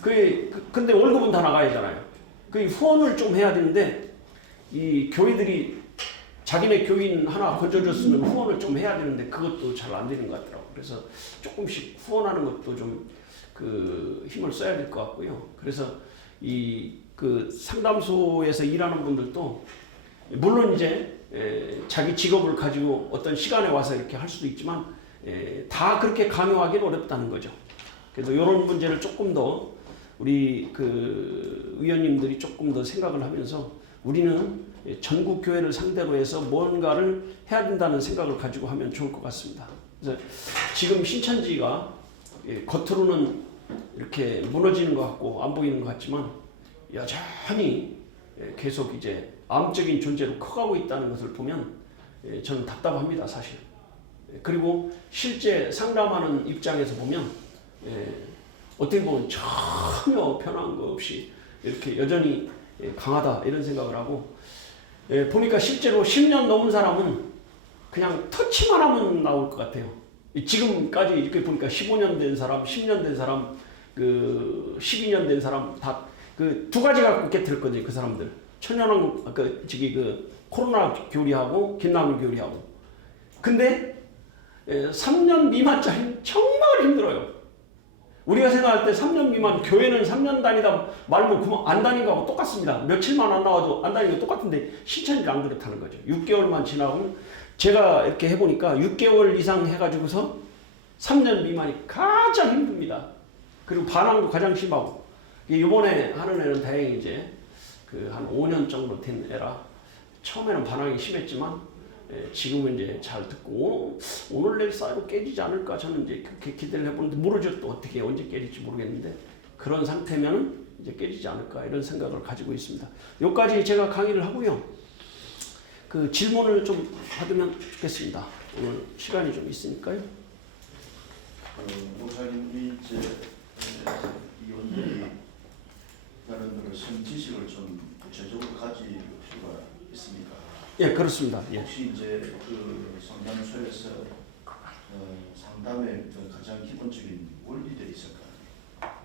근데 월급은 다 나가야 하잖아요. 그 후원을 좀 해야 되는데 이 교회들이 자기네 교인 하나 건져줬으면 후원을 좀 해야 되는데 그것도 잘 안 되는 것 같더라고요. 그래서 조금씩 후원하는 것도 좀 그 힘을 써야 될 것 같고요. 그래서 그 상담소에서 일하는 분들도 물론 이제 자기 직업을 가지고 어떤 시간에 와서 이렇게 할 수도 있지만 다 그렇게 강요하기는 어렵다는 거죠. 그래서 이런 문제를 조금 더 우리 그 의원님들이 조금 더 생각을 하면서 우리는 전국 교회를 상대로 해서 뭔가를 해야 된다는 생각을 가지고 하면 좋을 것 같습니다. 그래서 지금 신천지가 겉으로는 이렇게 무너지는 것 같고 안 보이는 것 같지만 여전히 계속 이제 암적인 존재로 커가고 있다는 것을 보면 저는 답답합니다, 사실. 그리고 실제 상담하는 입장에서 보면 어떻게 보면 전혀 변한 거 없이 이렇게 여전히 강하다 이런 생각을 하고 보니까 실제로 10년 넘은 사람은 그냥 터치만 하면 나올 것 같아요. 지금까지 이렇게 보니까 15년 된 사람, 10년 된 사람, 그 12년 된 사람 다 그 두 가지 갖고 깨트렸거든요. 그 사람들 천연왕국 그 코로나 교리하고 김남일 교리하고. 근데 3년 미만짜리 정말 힘들어요. 우리가 생각할 때 3년 미만 교회는 3년 다니다 말고 그만 안 다닌 거하고 똑같습니다. 며칠만 안 나와도 안 다니는 거 똑같은데 신천지는 안 그렇다는 거죠. 6개월만 지나고 제가 이렇게 해보니까 6개월 이상 해가지고서 3년 미만이 가장 힘듭니다. 그리고 반항도 가장 심하고 이번에 하는 애는 다행히 이제 그 한 5년 정도 된 애라 처음에는 반항이 심했지만 지금은 이제 잘 듣고 오늘 내일 사이로 깨지지 않을까 저는 이제 그렇게 기대를 해보는데 모르죠. 또 어떻게 언제 깨질지 모르겠는데 그런 상태면은 이제 깨지지 않을까 이런 생각을 가지고 있습니다. 여기까지 제가 강의를 하고요. 그 질문을 좀 받으면 좋겠습니다. 오늘 시간이 좀 있으니까요. 목사님 이제 이원들이 나름대로 지식을 좀 구체적으로 가질 필요가 있습니까? 예, 그렇습니다. 예. 혹시 이제 그 상담소에서 상담의 가장 기본적인 원리들이 있을까요?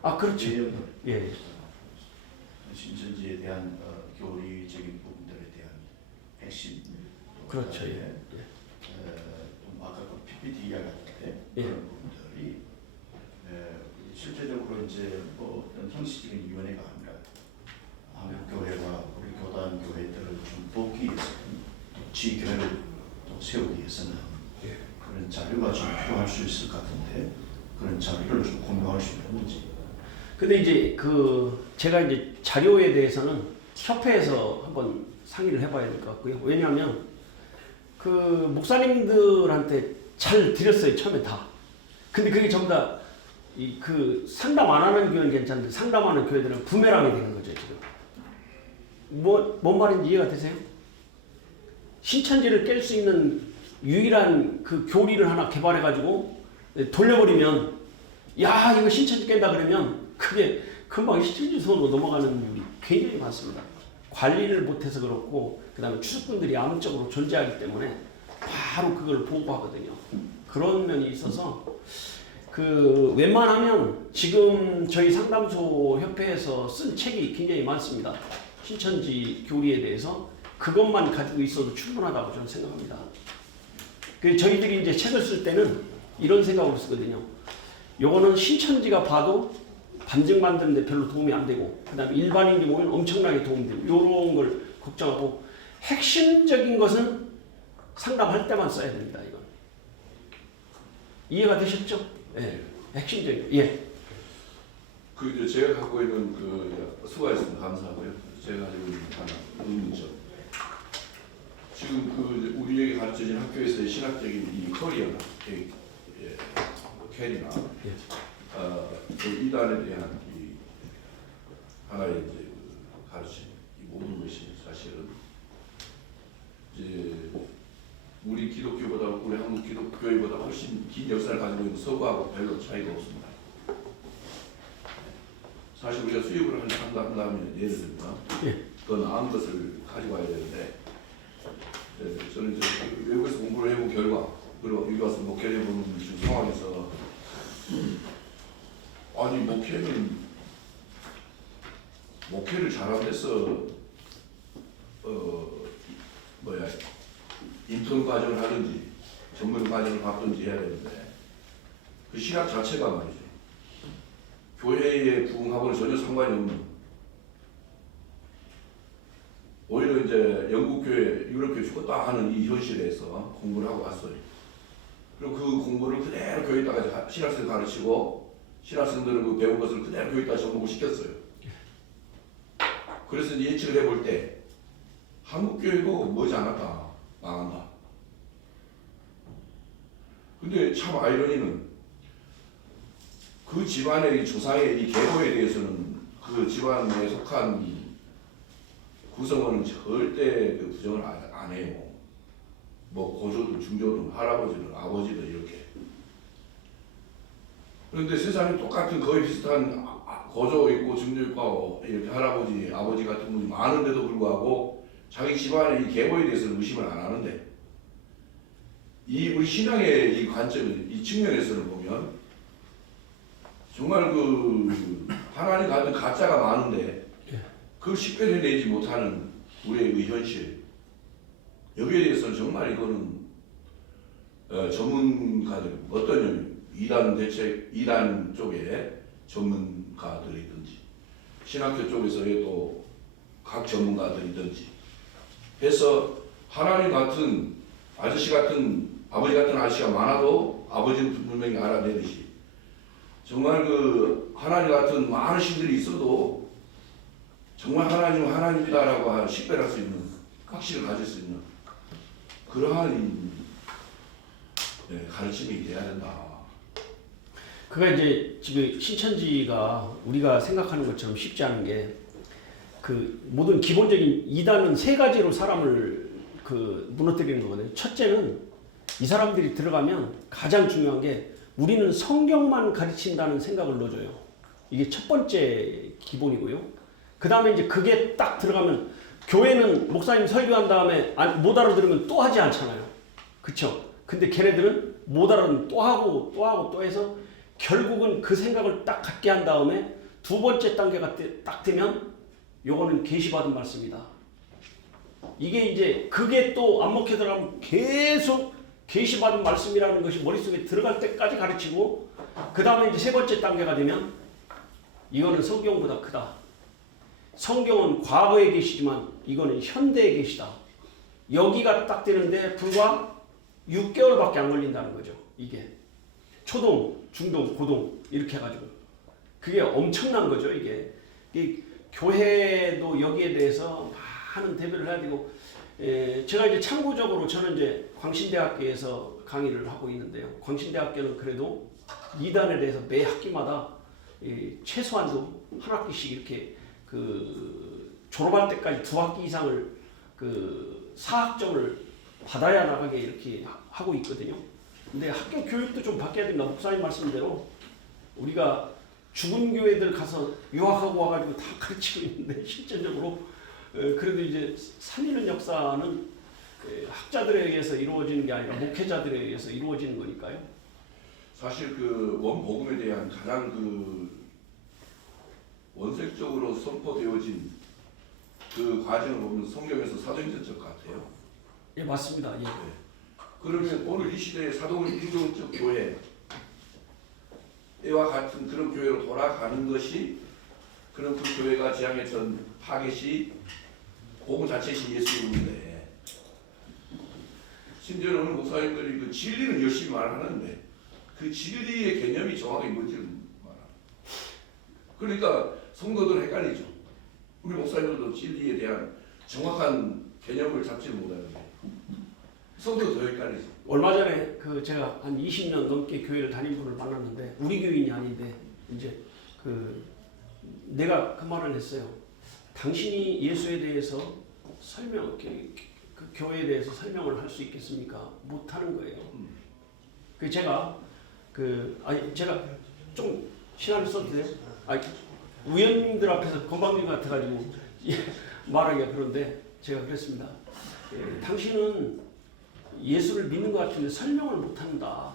아, 그렇죠. 예. 신천지에 대한 교리적인 부분들에 대한 핵심. 그렇죠. 예. 또 아까 그 PPT 이야기했는데 예. 그런 부분들이 실제적으로 이제 뭐 어떤 형식적인 위원회가 아니라 한국교회와 우리 교단 교회들을 좀 돕기 위해서는 또 지교회를 또 세우기 위해서는 그런 자료가 좀 필요할 수 있을 것 같은데 그런 자료를 좀 공유할 수 있는지. 근데 이제 제가 이제 자료에 대해서는 협회에서 한번 상의를 해봐야 될 것 같고요. 왜냐하면 그 목사님들한테 잘 드렸어요, 처음에 다. 근데 그게 전부 다 그 상담 안 하는 교회는 괜찮은데 상담하는 교회들은 부메랑이 되는 거죠, 지금. 뭔 말인지 이해가 되세요? 신천지를 깰 수 있는 유일한 그 교리를 하나 개발해가지고 돌려버리면 야, 이거 신천지 깬다 그러면 그게 금방 신천지 손으로 넘어가는 일이 굉장히 많습니다. 관리를 못해서 그렇고 그 다음에 추수꾼들이 암적으로 존재하기 때문에 바로 그걸 보고하거든요. 그런 면이 있어서 그 웬만하면 지금 저희 상담소 협회에서 쓴 책이 굉장히 많습니다. 신천지 교리에 대해서 그것만 가지고 있어도 충분하다고 저는 생각합니다. 그 저희들이 이제 책을 쓸 때는 이런 생각으로 쓰거든요. 요거는 신천지가 봐도 반증 만드는데 별로 도움이 안 되고, 그 다음에 일반인이 보면 엄청나게 도움되고, 요런 걸 걱정하고, 핵심적인 것은 상담할 때만 써야 됩니다, 이건. 이해가 되셨죠? 예. 핵심적인, 예. 그 제가 갖고 있는 수고하셨습니다. 감사하고요. 제가 가지고 있는 하나 의문점. 지금 그 우리에게 가르쳐진 학교에서의 신학적인 이 커리어나 캐리나 그 이단에 대한 이 하나의 이제 그 가르침 이 모든 것이 사실은 이제 우리 기독교보다 우리 한국 기독교회보다 훨씬 긴 역사를 가지고 있는 서구하고 별로 차이가 없습니다. 사실 우리가 수입을 한다면 예를 들면 더 나은 것을 가져와야 되는데 저는 이제 외국에서 공부를 해본 결과 그리고 여기 와서 목회를 해보는 지금 상황에서 아니 목회를 잘하면서 인턴 과정을 하든지 전문 과정을 받든지 해야 되는데 그 신학 자체가 말이죠. 교회의 부흥하고는 전혀 상관이 없는 오히려 이제 영국 교회, 유럽 교회 죽었다 하는 이 현실에서 공부를 하고 왔어요. 그리고 그 공부를 그대로 교회에다가 신학생 가르치고 신학생들은 그 배운 것을 그대로 교회에다 접목을 시켰어요. 그래서 이제 예측을 해볼 때 한국 교회도 머지 않았다, 망한다. 근데 참 아이러니는 그 집안의 조상의 이 계보에 대해서는 그 집안에 속한 구성원은 절대 그 부정을 안 해요. 뭐 고조든 중조든 할아버지든 아버지든 이렇게. 그런데 세상에 똑같은 거의 비슷한 고조 있고 중조 있고 이렇게 할아버지, 아버지 같은 분이 많은데도 불구하고 자기 집안의 이 계보에 대해서는 의심을 안 하는데 이 우리 신앙의 이 관점, 이 측면에서는 보면 정말 그 하나님 같은 가짜가 많은데 그걸 식별해내지 못하는 우리의 그 현실 여기에 대해서는 정말 이거는 전문가들 어떤 이단 대책 이단 쪽에 전문가들이든지 신학교 쪽에서의 또 각 전문가들이든지 해서 하나님 같은 아저씨 같은 아버지 같은 아저씨가 많아도 아버지는 분명히 알아내듯이 정말 그 하나님 같은 많은 신들이 있어도 정말 하나님은 하나님이다라고 하는 식별할 수 있는 확신을 가질 수 있는 그러한 가르침이 돼야 된다. 그가 이제 지금 신천지가 우리가 생각하는 것처럼 쉽지 않은 게 그 모든 기본적인 이단은 세 가지로 사람을 그 무너뜨리는 거거든요. 첫째는 이 사람들이 들어가면 가장 중요한 게 우리는 성경만 가르친다는 생각을 넣어줘요. 이게 첫 번째 기본이고요. 그 다음에 이제 그게 딱 들어가면 교회는 목사님 설교한 다음에 못 알아들으면 또 하지 않잖아요. 그쵸? 근데 걔네들은 못 알아들으면 또 하고 또 하고 또 해서 결국은 그 생각을 딱 갖게 한 다음에 두 번째 단계가 딱 되면 요거는 계시받은 말씀이다. 이게 이제 그게 또 안 먹혀 들어가면 계속 계시받은 말씀이라는 것이 머릿속에 들어갈 때까지 가르치고 그 다음에 이제 세 번째 단계가 되면 이거는 성경보다 크다. 성경은 과거에 계시지만 이거는 현대에 계시다. 여기가 딱 되는데 불과 6개월밖에 안 걸린다는 거죠. 이게 초동, 중동, 고동 이렇게 해가지고 그게 엄청난 거죠. 이게 교회도 여기에 대해서 많은 대비를 해야 되고 제가 이제 참고적으로 저는 이제 광신대학교에서 강의를 하고 있는데요. 광신대학교는 그래도 이단에 대해서 매 학기마다 최소한도 한 학기씩 이렇게 그 졸업할 때까지 2학기 이상을 그 사학점을 받아야 나가게 이렇게 하고 있거든요. 근데 학교 교육도 좀 바뀌어야 된다. 목사님 말씀대로 우리가 죽은 교회들 가서 유학하고 와가지고 다 가르치고 있는데 실질적으로 그래도 이제 살리는 역사는 학자들에 의해서 이루어지는 게 아니라 목회자들에 의해서 이루어지는 거니까요. 사실 그 원복음에 대한 가장 그 원색적으로 선포되어진 그 과정을 보면 성경에서 사도행전적 같아요. 예, 맞습니다. 예. 네. 그러면 오늘 이 시대의 사도행전적 교회와 같은 그런 교회로 돌아가는 것이 그런 그 교회가 지향했던 타겟이 복음 자체시 예수님인데 심지어는 오늘 목사님들이 그 진리는 열심히 말하는데 그 진리의 개념이 정확히 뭔지를 말합니다. 그러니까 성도들은 헷갈리죠. 우리 목사님들도 진리에 대한 정확한 개념을 잡지 못하는데 성도 더 헷갈리지. 얼마 전에 제가 한 20년 넘게 교회를 다닌 분을 만났는데 우리 교인이 아닌데 이제 내가 그 말을 했어요. 당신이 예수에 대해서 그 교회에 대해서 설명을 할 수 있겠습니까? 못 하는 거예요. 제가 제가 좀 시간을 써도 돼요? 의원님들 앞에서 건방진 것 같아가지고 말하기가 그런데 제가 그랬습니다. 당신은 예수를 믿는 것 같은데 설명을 못한다.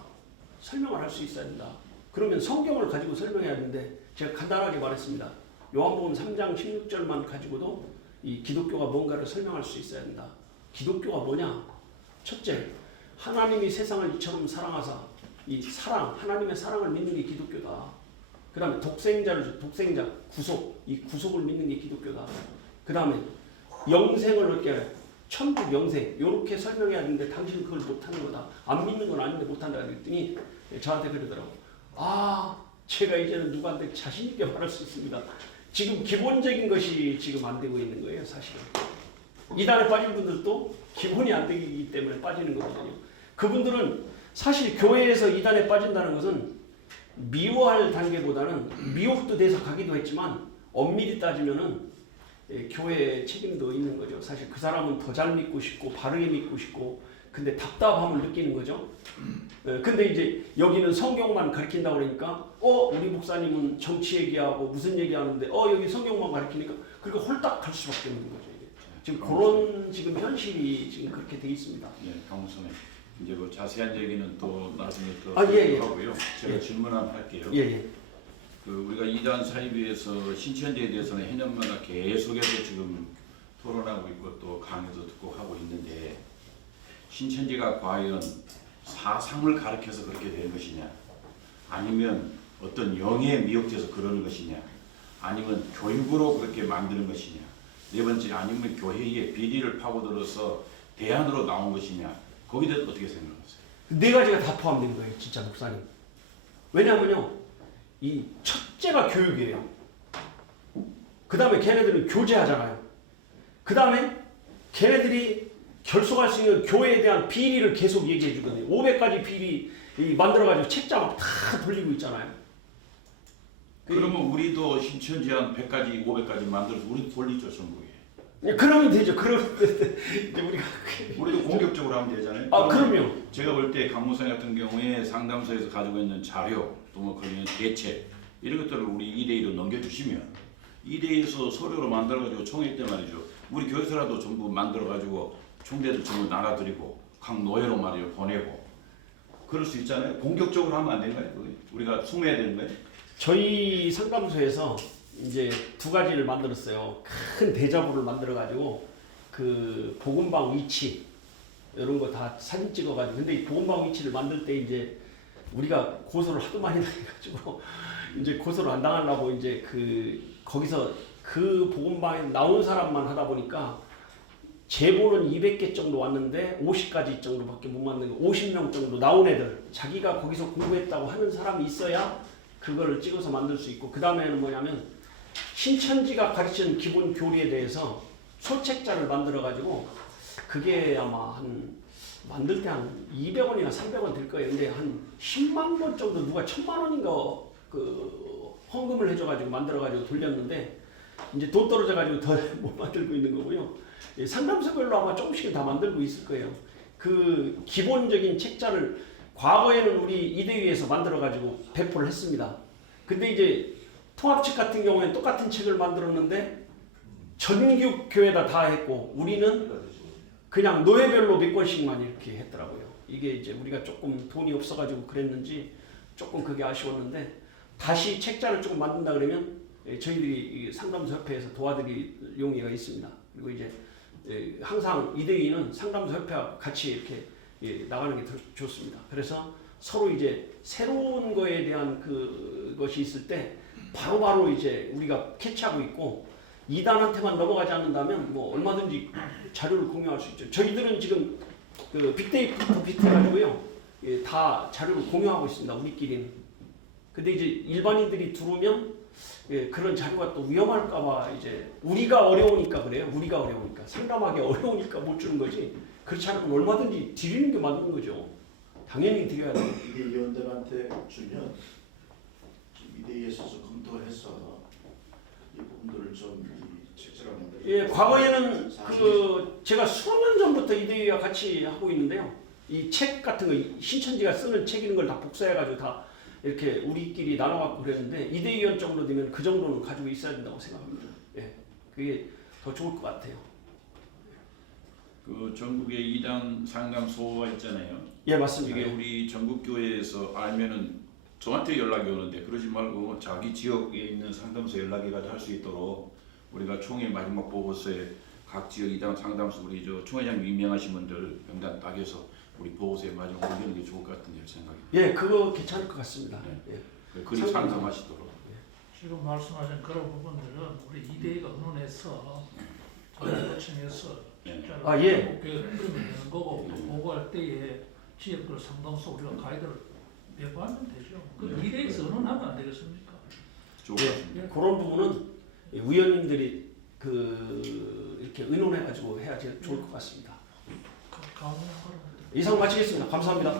설명을 할 수 있어야 된다. 그러면 성경을 가지고 설명해야 되는데 제가 간단하게 말했습니다. 요한복음 3장 16절만 가지고도 이 기독교가 뭔가를 설명할 수 있어야 된다. 기독교가 뭐냐? 첫째, 하나님이 세상을 이처럼 사랑하사 이 하나님의 사랑을 믿는 게 기독교다. 그 다음에 독생자, 구속, 이 구속을 믿는 게 기독교다. 그 다음에 영생을 얻게 하라. 천국 영생, 요렇게 설명해야 되는데 당신은 그걸 못하는 거다. 안 믿는 건 아닌데 못한다. 그랬더니 저한테 그러더라고. 제가 이제는 누구한테 자신있게 말할 수 있습니다. 지금 기본적인 것이 지금 안 되고 있는 거예요, 사실은. 이단에 빠진 분들도 기본이 안 되기 때문에 빠지는 거거든요. 그분들은 사실 교회에서 이단에 빠진다는 것은 미워할 단계보다는 미혹도 돼서 가기도 했지만 엄밀히 따지면은 교회의 책임도 있는 거죠. 사실 그 사람은 더 잘 믿고 싶고 바르게 믿고 싶고 근데 답답함을 느끼는 거죠. 근데 이제 여기는 성경만 가르친다고 그러니까 우리 목사님은 정치 얘기하고 무슨 얘기하는데 여기 성경만 가르치니까 그러니까 홀딱 갈 수밖에 없는 거죠. 이게. 지금 그런 지금 현실이 지금 그렇게 돼 있습니다. 강 목사님, 이제 뭐 자세한 얘기는 또 나중에 또 예. 하고요. 제가 질문 하나 할게요. 예. 우리가 이단 사이비에서 신천지에 대해서는 해년마다 계속해서 지금 토론하고 있고 또 강의도 듣고 하고 있는데 신천지가 과연 사상을 가르쳐서 그렇게 된 것이냐, 아니면 어떤 영에 미혹돼서 그러는 것이냐, 아니면 교육으로 그렇게 만드는 것이냐, 네 번째 아니면 교회의 비리를 파고들어서 대안으로 나온 것이냐, 거기에 대해서 어떻게 생각하세요? 네 가지가 다 포함된 거예요, 진짜 목사님. 왜냐하면요, 이 첫째가 교육이에요. 그 다음에 걔네들은 교제하잖아요. 그 다음에 걔네들이 결속할 수 있는 교회에 대한 비리를 계속 얘기해 주거든요. 500가지 비리 만들어가지고 책자 막 다 돌리고 있잖아요. 그러면 우리도 신천지 한 100가지, 500가지 만들어서 우리도 돌리죠, 전국에. 그러면 되죠. 그러면 이제 우리도 공격적으로 하면 되잖아요. 그럼요. 제가 볼 때 강무사 같은 경우에 상담소에서 가지고 있는 자료, 또 뭐 거기에 대책 이런 것들을 우리 2대2로 넘겨주시면 2대2에서 서류로 만들어가지고 총회 때 말이죠. 우리 교회에서라도 전부 만들어가지고 총대들 전부 나눠드리고 각 노예로 말이죠 보내고 그럴 수 있잖아요. 공격적으로 하면 안 되는 거예요. 우리가 숨어야 되는 거예요. 저희 상담소에서 이제 두 가지를 만들었어요. 큰 대자보를 만들어가지고 그 복음방 위치 이런 거 다 사진 찍어가지고 근데 이 복음방 위치를 만들 때 이제 우리가 고소를 하도 많이 당해가지고 이제 고소를 안 당하려고 이제 거기서 그 복음방에 나온 사람만 하다 보니까 제보는 200개 정도 왔는데 50가지 정도밖에 못 만든 거 50명 정도 나온 애들 자기가 거기서 공부했다고 하는 사람이 있어야 그거를 찍어서 만들 수 있고 그 다음에는 뭐냐면 신천지가 가르치는 기본 교리에 대해서 소책자를 만들어 가지고 그게 아마 만들 때 한 200원이나 300원 될 거예요. 근데 한 10만 원 정도 누가 1000만 원인가 헌금을 해줘가지고 만들어가지고 돌렸는데 이제 돈 떨어져가지고 더 못 만들고 있는 거고요. 상담소별로 아마 조금씩은 다 만들고 있을 거예요. 그 기본적인 책자를 과거에는 우리 이대위에서 만들어가지고 배포를 했습니다. 근데 이제 통합책 같은 경우에 똑같은 책을 만들었는데 전교 교회다 다 했고 우리는 그냥 노예별로 몇 권씩만 이렇게 했더라고요. 이게 이제 우리가 조금 돈이 없어가지고 그랬는지 조금 그게 아쉬웠는데 다시 책자를 조금 만든다 그러면 저희들이 상담소 협회에서 도와드릴 용의가 있습니다. 그리고 이제 항상 이대위는 상담소 협회와 같이 이렇게 나가는 게 더 좋습니다. 그래서 서로 이제 새로운 거에 대한 그것이 있을 때 바로바로 이제 우리가 캐치하고 있고 이단한테만 넘어가지 않는다면 뭐 얼마든지 자료를 공유할 수 있죠. 저희들은 지금 빅데이터 비트가지고요 다 자료를 공유하고 있습니다. 우리끼리는. 근데 이제 일반인들이 들어오면 예, 그런 자료가 또 위험할까봐 이제 우리가 어려우니까 그래요. 우리가 어려우니까 상담하기 어려우니까 못 주는 거지. 그렇지 않으면 얼마든지 드리는 게 맞는 거죠. 당연히 드려야 돼요. 이대위원들한테 주면 좀 이대위에 있어서 검토해서 이 부분들을 좀 책자로 만들어. 예, 과거에는 그 제가 수십 년 전부터 이대위와 같이 하고 있는데요. 이 책 같은 거 신천지가 쓰는 책 이런 걸 다 복사해가지고 다 이렇게 우리끼리 나눠갖고 그랬는데 이대위원 정도 되면 그 정도는 가지고 있어야 된다고 생각합니다. 예, 그게 더 좋을 것 같아요. 그 전국에 이단 상담소가 있잖아요. 예, 맞습니다. 이게 우리 전국 교회에서 알면은 저한테 연락이 오는데 그러지 말고 자기 지역에 있는 상담소 연락해가지고 할 수 있도록 우리가 총회 마지막 보고서에 각 지역 이단 상담소 우리 저 총회장님 임명하신 분들 명단 따겨서 우리 보고서에 마지막 올리는 게 좋을 것 같은데 생각이. 예, 그거 괜찮을 것 같습니다. 네. 예. 그리 상담하시도록. 지금 말씀하신 그런 부분들은 우리 이대희가 의논해서 요청해서 네. 아, 예. 교회를 흔들면 되는 거고 또 보고할 때에 지역별 상담소 우리가 가이드를 배부하면 되죠. 그 네. 이대희에서 의논하면 안 되겠습니까? 좋을 것 같습니다. 예, 그런 부분은 위원님들이 그 이렇게 의논해가지고 해야지 좋을 것 같습니다. 가능한 거로. 이상 마치겠습니다. 감사합니다.